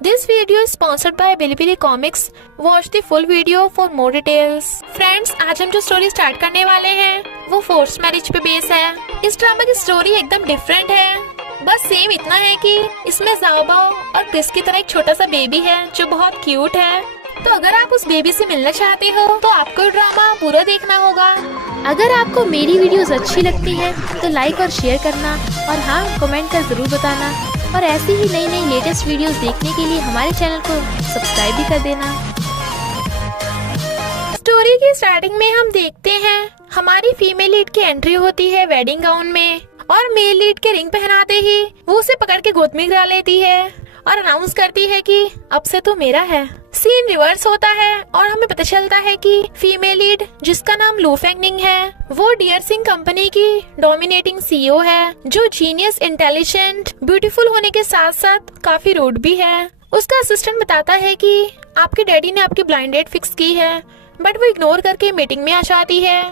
This video is sponsored by Bilibili Comics. Watch the full video for more details. Friends, आज हम जो story start करने वाले हैं वो फोर्स मैरिज पे बेस है। इस ड्रामा की स्टोरी एकदम डिफरेंट है। बस सेम इतना है कि इसमें जाओबाओ और क्रिस की तरह एक छोटा सा बेबी है जो बहुत क्यूट है। तो अगर आप उस बेबी से मिलना चाहते हो तो आपको ड्रामा पूरा देखना होगा। अगर आपको मेरी वीडियोस अच्छी लगती है तो लाइक और शेयर करना और हाँ, कमेंट कर जरूर बताना। और ऐसी ही नई नई लेटेस्ट वीडियोस देखने के लिए हमारे चैनल को सब्सक्राइब भी कर देना। स्टोरी की स्टार्टिंग में हम देखते हैं हमारी फीमेल लीड की एंट्री होती है वेडिंग गाउन में और मेल लीड के रिंग पहनाते ही वो उसे पकड़ के गोद में गिरा लेती है और अनाउंस करती है कि अब से तो मेरा है। सीन रिवर्स होता है और हमें पता चलता है कि फीमेल लीड जिसका नाम लू फेंगनिंग है वो डियर सिंह कंपनी की डोमिनेटिंग सीईओ है जो जीनियस, इंटेलिजेंट, ब्यूटीफुल होने के साथ साथ काफी रूड भी है। उसका असिस्टेंट बताता है कि आपके डैडी ने आपकी ब्लाइंड डेट फिक्स की है, बट वो इग्नोर करके मीटिंग में आ जाती है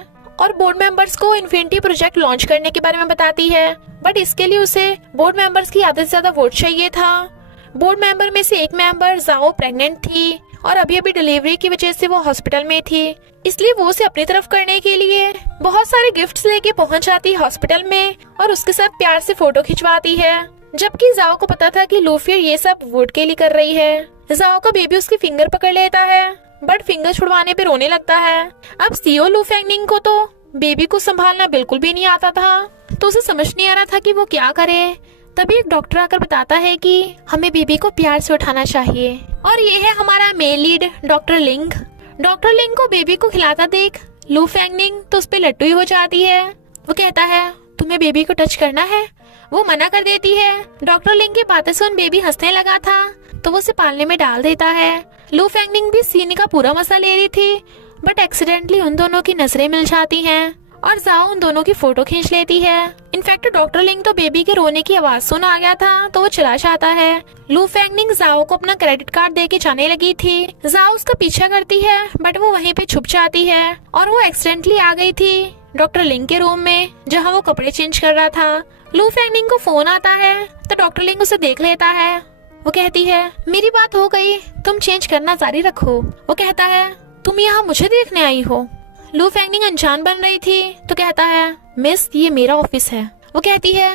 और बोर्ड मेंबर्स को इन्फिनिटी प्रोजेक्ट लॉन्च करने के बारे में बताती है। बट इसके लिए उसे बोर्ड मेंबर्स की आधे से ज्यादा वोट चाहिए था। बोर्ड मेंबर में से एक मेंबर जाओ प्रेग्नेंट थी और अभी अभी डिलीवरी की वजह से वो हॉस्पिटल में थी, इसलिए वो उसे अपनी तरफ करने के लिए बहुत सारे गिफ्ट्स लेके पहुंच जाती है हॉस्पिटल में और उसके साथ प्यार से फोटो खिंचवाती है। जबकि जाओ को पता था कि लूफियर ये सब वोट के लिए कर रही है। जाओ का बेबी उसकी फिंगर पकड़ लेता है बट फिंगर छुड़वाने पे रोने लगता है। अब सीईओ लू फेंगनिंग को तो बेबी को संभालना बिल्कुल भी नहीं आता था, तो उसे समझ नहीं आ रहा था कि वो क्या करे। तभी एक डॉक्टर आकर बताता है कि हमें बेबी को प्यार से उठाना चाहिए और ये है हमारा मेल लीड डॉक्टर लिंग। डॉक्टर लिंग को बेबी को खिलाता देख लू फेंगनिंग तो उस पे लट्टू ही हो जाती है। वो कहता है तुम्हें बेबी को टच करना है, वो मना कर देती है। डॉक्टर लिंग की बातें सुन बेबी हंसने लगा था तो वो उसे पालने में डाल देता है। लू फेंगनिंग भी सीन का पूरा मजा ले रही थी बट एक्सीडेंटली उन दोनों की नजरें मिल जाती हैं और जाओ उन दोनों की फोटो खींच लेती है। इनफैक्ट डॉक्टर लिंग तो बेबी के रोने की आवाज सुन आ गया था तो वो चला जाता है। लू फेंगनिंग जाओ को अपना क्रेडिट कार्ड देके जाने लगी थी। जाओ उसका पीछा करती है बट वो वहीं पे छुप जाती है और वो एक्सीडेंटली आ गई थी डॉक्टर लिंग के रूम में जहाँ वो कपड़े चेंज कर रहा था। लू फेंगनिंग को फोन आता है तो डॉक्टर लिंग उसे देख लेता है। वो कहती है मेरी बात हो गई, तुम चेंज करना जारी रखो। वो कहता है तुम यहाँ मुझे देखने आई हो। लू फेंगनिंग अनजान बन रही थी तो कहता है मिस ये मेरा ऑफिस है। वो कहती है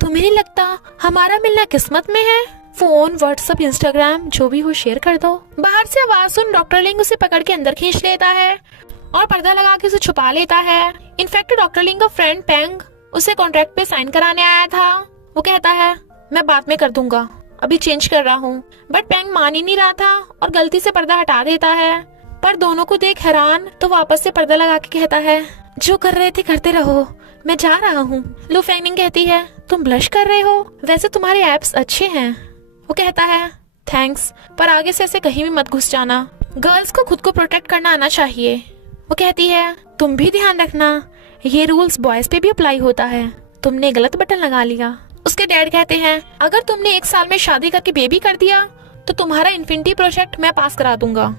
तुम्हें नहीं लगता हमारा मिलना किस्मत में है? फोन, व्हाट्सएप, इंस्टाग्राम जो भी हो शेयर कर दो। बाहर से आवाज सुन डॉक्टर लिंग उसे पकड़ के अंदर खींच लेता है और पर्दा लगा के उसे छुपा लेता है। इनफैक्ट डॉक्टर लिंग का फ्रेंड पेंग उसे कॉन्ट्रैक्ट पे साइन कराने आया था। वो कहता है मैं बाद में कर दूंगा, अभी चेंज कर रहा हूँ। बट पेंग मान ही नहीं रहा था और गलती से पर्दा हटा देता है। पर दोनों को देख हैरान तो वापस से पर्दा लगा के कहता है जो कर रहे थे करते रहो, मैं जा रहा हूँ। लू फेंगनिंग कहती है तुम ब्लश कर रहे हो, वैसे तुम्हारे एप्स अच्छे हैं। वो कहता है थैंक्स, पर आगे से ऐसे कहीं भी मत घुस जाना, गर्ल्स को खुद को प्रोटेक्ट करना आना चाहिए। वो कहती है तुम भी ध्यान रखना, ये रूल्स बॉयज पे भी अप्लाई होता है, तुमने गलत बटन लगा लिया। उसके डैड कहते हैं अगर तुमने 1 साल में शादी करके बेबी कर दिया तो तुम्हारा इन्फिनिटी प्रोजेक्ट मैं पास करा दूंगा।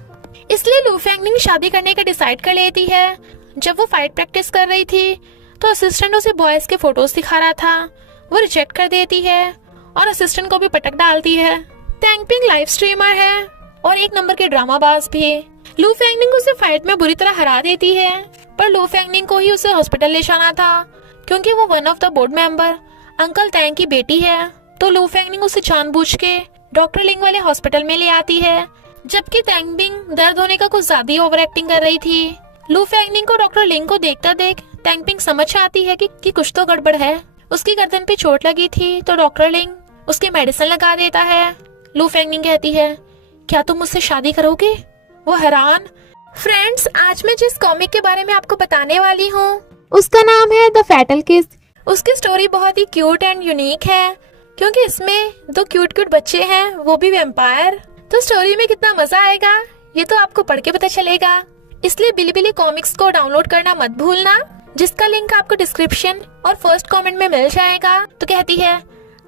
इसलिए लू फेंगनिंग शादी करने का डिसाइड कर लेती है। जब वो फाइट प्रैक्टिस कर रही थी तो असिस्टेंट उसे बॉयज के फोटोज दिखा रहा था, वो रिजेक्ट कर देती है और असिस्टेंट को भी पटक डालती है। टैंगपिंग लाइव स्ट्रीमर है और एक नंबर के ड्रामाबाज भी। लू फेंगनिंग उसे फाइट में बुरी तरह हरा देती है पर लू फेंगनिंग को ही उसे हॉस्पिटल ले जाना था क्योंकि वो one of the board member uncle Tang की बेटी है। तो लू फेंगनिंग उसे जानबूझ के डॉक्टर लिंग वाले हॉस्पिटल में ले आती है जबकि टैंगबिंग दर्द होने का कुछ ज्यादा ही ओवर एक्टिंग कर रही थी। लू फेंगनिंग को डॉक्टर लिंग को देखता देख टैंगबिंग समझ आती है कि कुछ तो गड़बड़ है। उसकी गर्दन पे चोट लगी थी तो डॉक्टर लिंग उसके मेडिसिन लगा देता है। लू फेंगनिंग कहती है क्या तुम मुझसे शादी करोगे? वो हैरान। फ्रेंड्स, आज मैं जिस कॉमिक के बारे में आपको बताने वाली हूँ उसका नाम है द फैटल किस। उसकी स्टोरी बहुत ही क्यूट एंड यूनिक है क्योंकि इसमें 2 क्यूट बच्चे हैं, वो भी वैम्पायर। तो स्टोरी में कितना मजा आएगा ये तो आपको पढ़ के पता चलेगा। इसलिए बिलिबिली कॉमिक्स को डाउनलोड करना मत भूलना, जिसका लिंक आपको डिस्क्रिप्शन और फर्स्ट कमेंट में मिल जाएगा। तो कहती है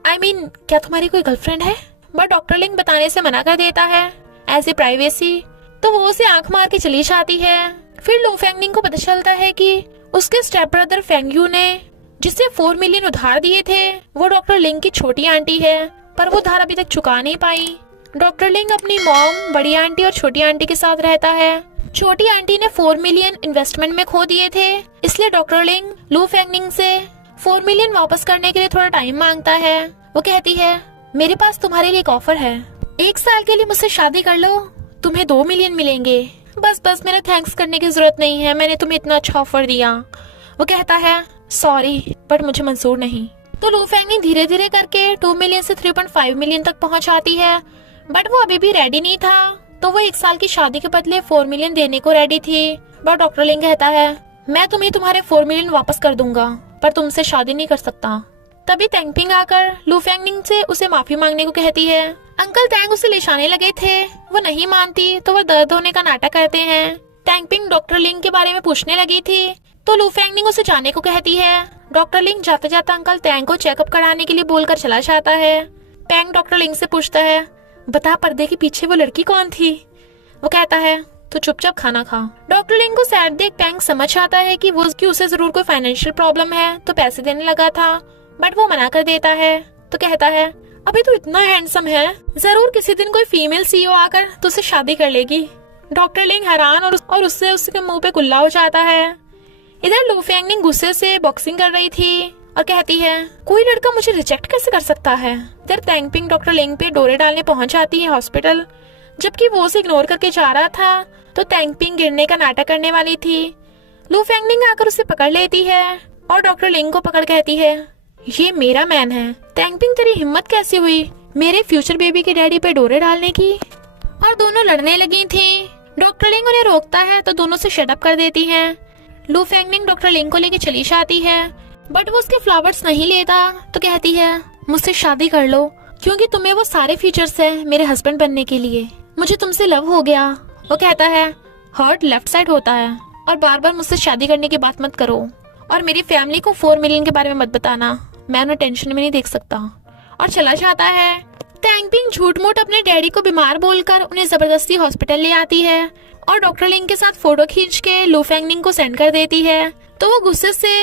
I mean, क्या तुम्हारी कोई गर्लफ्रेंड है? बट डॉक्टर लिंग बताने से मना कर देता है एज ए प्राइवेसी, तो वो उसे आंख मार के चली जाती है। फिर लू फेंगनिंग को पता चलता है कि उसके स्टेप ब्रदर फेंगयू ने जिसे 4 मिलियन उधार दिए थे वो डॉक्टर लिंग की छोटी आंटी है, पर वो उधार अभी तक चुका नहीं पाई। डॉक्टर लिंग अपनी मॉम, बड़ी आंटी और छोटी आंटी के साथ रहता है। छोटी आंटी ने 4 मिलियन इन्वेस्टमेंट में खो दिए थे, इसलिए डॉक्टर लिंग लू फेंगनिंग से 4 मिलियन वापस करने के लिए थोड़ा टाइम मांगता है। वो कहती है, मेरे पास तुम्हारे लिए एक ऑफर है, 1 साल के लिए मुझसे शादी कर लो, तुम्हें 2 मिलियन मिलेंगे। बस मेरा थैंक्स करने की जरूरत नहीं है, मैंने तुम्हें इतना अच्छा ऑफर दिया। वो कहता है, सॉरी बट मुझे मंजूर नहीं। तो लू फेंगनिंग धीरे धीरे करके 2 मिलियन से 3.5 मिलियन तक पहुंच आती है, बट वो अभी भी रेडी नहीं था। तो वो 1 साल की शादी के बदले 4 मिलियन देने को रेडी थी। बट डॉक्टर लिंग कहता है, मैं तुम्हें तुम्हारे 4 मिलियन वापस कर दूंगा, पर तुमसे शादी नहीं कर सकता। तभी तेंग पिंग आकर लू फेंगनिंग से उसे माफी मांगने को कहती है। अंकल तेंग उसे ले जाने लगे थे, वो नहीं मानती तो वो दर्द होने का नाटक करते हैं। तेंग पिंग डॉक्टर लिंग के बारे में पूछने लगी थी, तो लू फेंगनिंग उसे जाने को कहती है। डॉक्टर लिंग जाते जाते अंकल तेंग को चेकअप कराने के लिए बोलकर चला जाता है। तेंग डॉक्टर लिंग से पूछता है, बता पर्दे के पीछे वो लड़की कौन थी? वो कहता है, तो चुपचाप खाना खा। डॉक्टर लिंग को सैड देख तेंग समझ आता है कि उसे जरूर कोई फाइनेंशियल प्रॉब्लम है, तो पैसे देने लगा था, बट वो मना कर देता है। तो कहता है, अभी तो इतना हैंडसम है, जरूर किसी दिन कोई फीमेल सीईओ आकर तुझसे शादी कर लेगी। डॉक्टर लिंग हैरान और उससे उसके मुंह पे गुल्ला हो जाता है। इधर लू फेंगनिंग गुस्से से बॉक्सिंग कर रही थी और कहती है, कोई लड़का मुझे रिजेक्ट कैसे कर सकता है। इधर तेंग पिंग डॉक्टर लिंग पे डोरे डालने पहुंच जाती है हॉस्पिटल। जबकि वो उसे इग्नोर करके जा रहा था, तो तेंग पिंग गिरने का नाटक करने वाली थी। लू फेंगनिंग आकर उसे पकड़ लेती है और डॉक्टर लिंग को पकड़ कहती है, ये मेरा मैन है। तेंग पिंग तेरी हिम्मत कैसे हुई मेरे फ्यूचर बेबी के डैडी पे डोरे डालने की? और दोनों लड़ने लगी थी। डॉक्टर लिंग उन्हें रोकता है तो दोनों से शट अप कर देती हैं। लू फेंगनिंग डॉक्टर लिंग को लेके चली जाती है, बट वो उसके फ्लावर्स नहीं लेता। तो कहती है, मुझसे शादी कर लो, क्योंकि तुम्हें वो सारे फीचर्स है मेरे हस्बैंड बनने के लिए। मुझे तुमसे लव हो गया। वो कहता है, हार्ट लेफ्ट साइड होता है, और बार बार मुझसे शादी करने की बात मत करो, और मेरी फैमिली को 4 मिलियन के बारे में मत बताना, मैं उन्हें टेंशन में नहीं देख सकता। और चला जाता है। तेंग पिंग झूठ मूठ अपने डैडी को बीमार बोलकर उन्हें जबरदस्ती हॉस्पिटल ले आती है और डॉक्टर लिंग के साथ फोटो खींच के लू फेंगनिंग को सेंड कर देती है। तो वो गुस्से से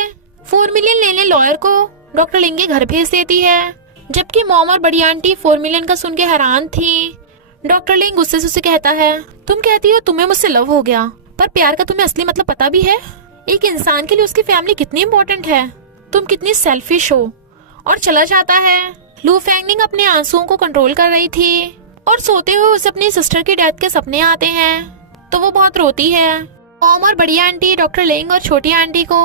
4 मिलियन लेने लॉयर को डॉक्टर लिंग के घर भेज देती है। जबकि मॉम और बड़ी आंटी 4 मिलियन का सुन के हैरान थी। डॉक्टर लिंग गुस्से से उसे कहता है, तुम कहती हो तुम्हें मुझसे लव हो गया, पर प्यार का तुम्हें असली मतलब पता भी है? एक इंसान के लिए उसकी फैमिली कितनी इम्पोर्टेंट है, तुम कितनी सेल्फिश हो। और चला जाता है। लू फेंगनिंग अपने आंसुओं को कंट्रोल कर रही थी और सोते हुए उसे अपनी सिस्टर की डेथ के सपने आते हैं, तो वो बहुत रोती है। मॉम और बड़ी आंटी डॉक्टर लिंग और छोटी आंटी को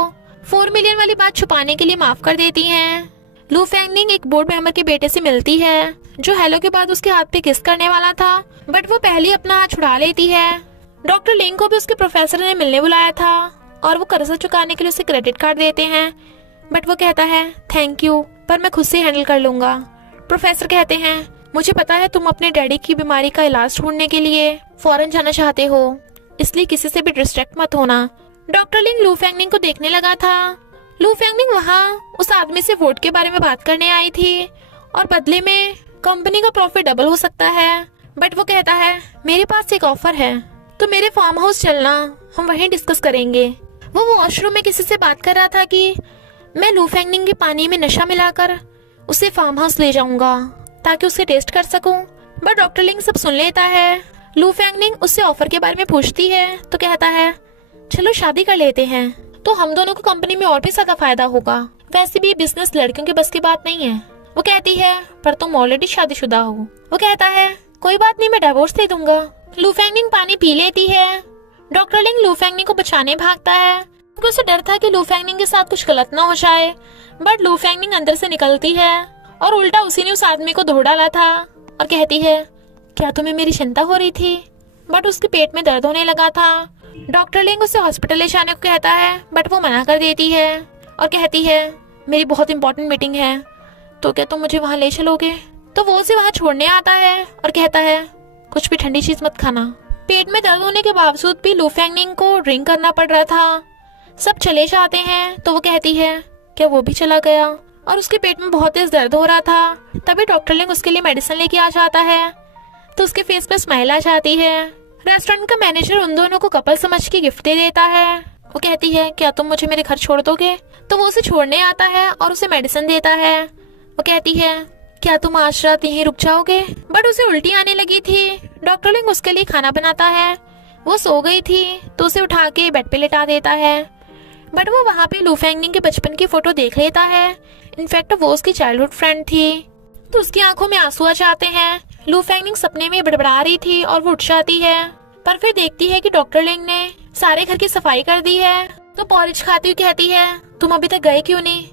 4 मिलियन वाली बात छुपाने के लिए माफ कर देती हैं। लू फेंगनिंग एक बोर्ड मेंबर के बेटे से मिलती है, जो हेलो के बाद उसके हाथ पे किस करने वाला था, बट वो पहले अपना हाथ छुड़ा लेती है। डॉक्टर लिंग को भी उसके प्रोफेसर ने मिलने बुलाया था और वो कर्जा चुकाने के लिए उसे क्रेडिट कार्ड देते हैं, बट वो कहता है, थैंक यू, पर मैं खुद से हैंडल कर लूंगा। प्रोफेसर कहते हैं, मुझे पता है तुम अपने डैडी की बीमारी का इलाज ढूंढने के लिए फॉरेन जाना चाहते हो, इसलिए किसी से भी डिस्ट्रैक्ट मत होना। डॉक्टर लिंग लू फेंगनिंग को देखने लगा था। लू फेंगनिंग वहाँ उस आदमी से वोट के बारे में बात करने आई थी और बदले में कंपनी का प्रॉफिट डबल हो सकता है, बट वो कहता है, मेरे पास एक ऑफर है, तो मेरे फार्म हाउस चलना, हम वहीं डिस्कस करेंगे। वो वॉशरूम में किसी से बात कर रहा था कि मैं लू फेंगनिंग के पानी में नशा मिलाकर उसे फार्म हाउस ले जाऊंगा ताकि उसे टेस्ट कर सकूं, बट डॉक्टर लिंग सब सुन लेता है। लू फेंगनिंग उससे ऑफर के बारे में पूछती है तो कहता है, चलो शादी कर लेते हैं, तो हम दोनों को कंपनी में और भी ज्यादा फायदा होगा। वैसे भी बिजनेस लड़कियों के बस की बात नहीं है। वो कहती है, पर तुम ऑलरेडी शादीशुदा हो। वो कहता है, कोई बात नहीं, मैं डिवोर्स दे दूंगा। लू फेंगनिंग पानी पी लेती है। डॉक्टर लिंग लू फेंगनिंग को बचाने भागता है क्योंकि उसे डर था कि लू फेंगनिंग के साथ कुछ गलत ना हो जाए, बट लू फेंगनिंग अंदर से निकलती है और उल्टा उसी ने उस आदमी को धो डाला था और कहती है, क्या तुम्हें मेरी चिंता हो रही थी? बट उसके पेट में दर्द होने लगा था। डॉक्टर लिंग उसे हॉस्पिटल ले जाने को कहता है, बट वो मना कर देती है और कहती है, मेरी बहुत इंपॉर्टेंट मीटिंग है, तो क्या तुम मुझे वहाँ ले चलोगे? तो वो उसे वहाँ छोड़ने आता है और कहता है, कुछ भी ठंडी चीज मत खाना। पेट में दर्द होने के बावजूद भी लू फेंगनिंग को ड्रिंक करना पड़ रहा था। सब चले जाते हैं तो वो कहती है, क्या वो भी चला गया? और उसके पेट में बहुत तेज दर्द हो रहा था। तभी डॉक्टर लिंग उसके लिए मेडिसिन लेके आ जाता है, तो उसके फेस पे स्माइल आ जाती है। रेस्टोरेंट का मैनेजर उन दोनों को कपल समझ के गिफ्ट दे देता है। वो कहती है, क्या तुम मुझे मेरे घर छोड़ दोगे? तो वो उसे छोड़ने आता है और उसे मेडिसिन देता है। वो कहती है, क्या तुम आज रात यहीं रुक जाओगे? बट उसे उल्टी आने लगी थी। डॉक्टर लिंग उसके लिए खाना बनाता है। वो सो गई थी तो उसे उठा के बेड पे लेटा देता है। बट वो वहाँ पे लू फेंगनिंग के बचपन की फोटो देख लेता है। इनफैक्ट वो उसकी चाइल्डहुड फ्रेंड थी। तो उसकी आंखों में आंसू आ जाते हैं। लू फेंगनिंग सपने में बड़बड़ा रही थी और वो उठ जाती है, पर फिर देखती है कि डॉक्टर लिंग ने सारे घर की सफाई कर दी है। तो पॉरिज खाती हुई कहती है, तुम अभी तक गए क्यों नहीं?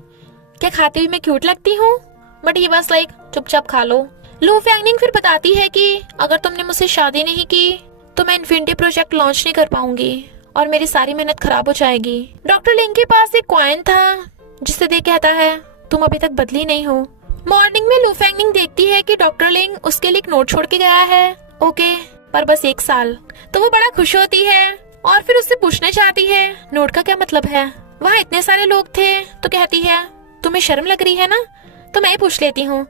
क्या खाती हुई मैं क्यूट लगती हूँ? बट ही बस लाइक चुपचाप खा लो। लू फेंगनिंग फिर बताती है कि अगर तुमने मुझसे शादी नहीं की तो मैं इन्फिनिटी प्रोजेक्ट लॉन्च नहीं कर पाऊंगी और मेरी सारी मेहनत खराब हो जाएगी। डॉक्टर लिंग के पास एक कॉइन था जिसे देख कहता है, तुम अभी तक बदली नहीं हो। मॉर्निंग में लू फेंगनिंग देखती है कि डॉक्टर लिंग उसके लिए एक नोट छोड़ के गया है। ओके, पर बस 1 साल। तो वो बड़ा खुश होती है और फिर उससे पूछना चाहती है नोट का क्या मतलब है। वहाँ इतने सारे लोग थे। तो कहती है, तुम्हें शर्म लग रही है ना? तो मैं पूछ लेती हूँ,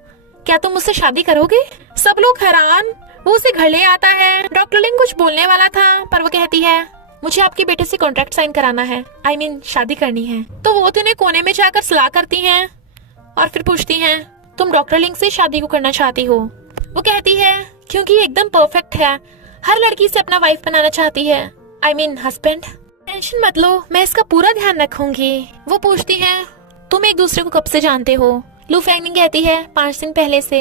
क्या तुम मुझसे शादी करोगे? सब लोग हैरान। वो उसे घर ले आता है। डॉक्टर लिंग कुछ बोलने वाला था पर वो कहती है, मुझे आपके बेटे से कॉन्ट्रैक्ट साइन कराना है, I mean, शादी करनी है। तो वो दोनों कोने में जाकर सलाह करती हैं और फिर पूछती हैं, तुम डॉक्टर लिंग से शादी को करना चाहती हो? वो कहती है, क्योंकि ये एकदम परफेक्ट है, हर लड़की से अपना वाइफ बनाना चाहती है, I mean, हस्बैंड। टेंशन मत लो, मैं इसका पूरा ध्यान रखूंगी। वो पूछती है, तुम एक दूसरे को कब से जानते हो? लू फेंगनिंग कहती है, 5 दिन पहले से।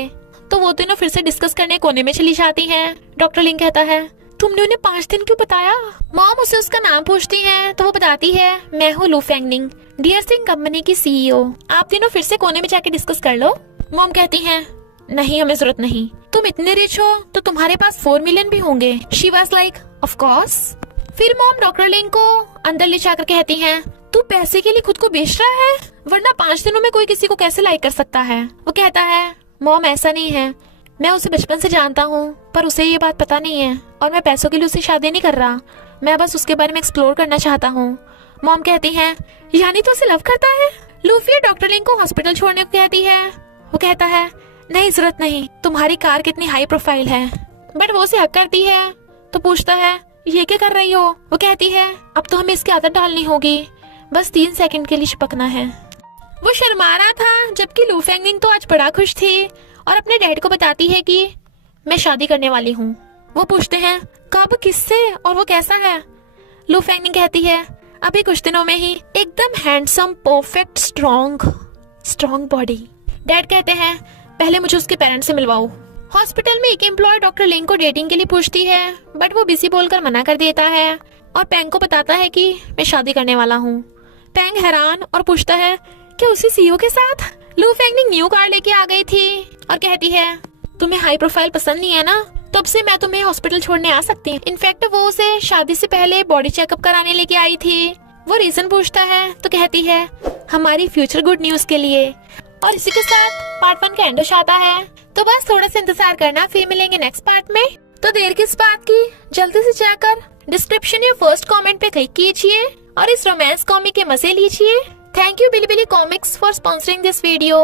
तो वो दोनों फिर से डिस्कस करने कोने में चली जाती हैं। डॉक्टर लिंग कहता है, तुमने उन्हें 5 दिन क्यों बताया? मॉम उसे उसका नाम पूछती है तो वो बताती है, मैं हूँ लू फेंगनिंग, डियर सिंह कंपनी की CEO। आप तीनों फिर से कोने में जाके डिस्कस कर लो। मॉम कहती है, नहीं, हमें जरूरत नहीं, तुम इतने रिच हो तो तुम्हारे पास 4 मिलियन भी होंगे। She was like, of course. फिर मॉम डॉक्टर लिंग को अंदर ले जाकर कहती हैं, तू पैसे के लिए खुद को बेच रहा है, वरना 5 दिनों में कोई किसी को कैसे लाइक कर सकता है? वो कहता है, मॉम ऐसा नहीं है, मैं उसे बचपन से जानता हूँ पर उसे ये बात पता नहीं है और मैं पैसों के लिए उससे शादी नहीं कर रहा, मैं बस उसके बारे में एक्सप्लोर करना चाहता हूँ। मॉम कहती है, यानी तो उसे लव करता है? लूफी डॉक्टर लिंग को हॉस्पिटल छोड़ने को कहती है। वो कहता है, नहीं जरूरत नहीं, तुम्हारी कार कितनी हाई प्रोफाइल है। बट वो उसे हक करती है तो पूछता है, ये क्या कर रही हो? वो कहती है, अब तो हमें इसकी आदत डालनी होगी, बस 3 सेकंड के लिए चिपकना है। वो शर्मा रहा था, जबकि लू फेंगनिंग तो आज बड़ा खुश थी और अपने डैड को बताती है कि मैं शादी करने वाली हूँ। वो पूछते हैं, कब, किससे और वो कैसा है? लू फेंगनिंग कहती है, अभी कुछ दिनों में ही, एकदम handsome, perfect, strong body. Dad कहते हैं, पहले मुझे उसके पेरेंट्स से मिलवाओ। हॉस्पिटल में एक एम्प्लॉय डॉक्टर लिंग को डेटिंग के लिए पूछती है, बट वो बिजी बोलकर मना कर देता है और पेंग को बताता है कि मैं शादी करने वाला हूँ। पेंग हैरान और पूछता है, क्या उसी CEO के साथ? लू फेंगनिंग न्यू कार लेके आ गई थी और कहती है, तुम्हें हाई प्रोफाइल पसंद नहीं है ना, तब से मैं तुम्हें हॉस्पिटल छोड़ने आ सकती हूँ। इनफैक्ट वो उसे शादी से पहले बॉडी चेकअप कराने लेके आई थी। वो रीजन पूछता है तो कहती है, हमारी फ्यूचर गुड न्यूज के लिए। और इसी के साथ पार्ट 1 का एंड आता है। तो बस थोड़ा सा इंतजार करना, फिर मिलेंगे नेक्स्ट पार्ट में। तो देर किस बात की, जल्दी से जाकर डिस्क्रिप्शन या फर्स्ट कमेंट पे क्लिक कीजिए और इस रोमांस कॉमिक के मजे लीजिए। Thank you Billy Billy comics for sponsoring this video.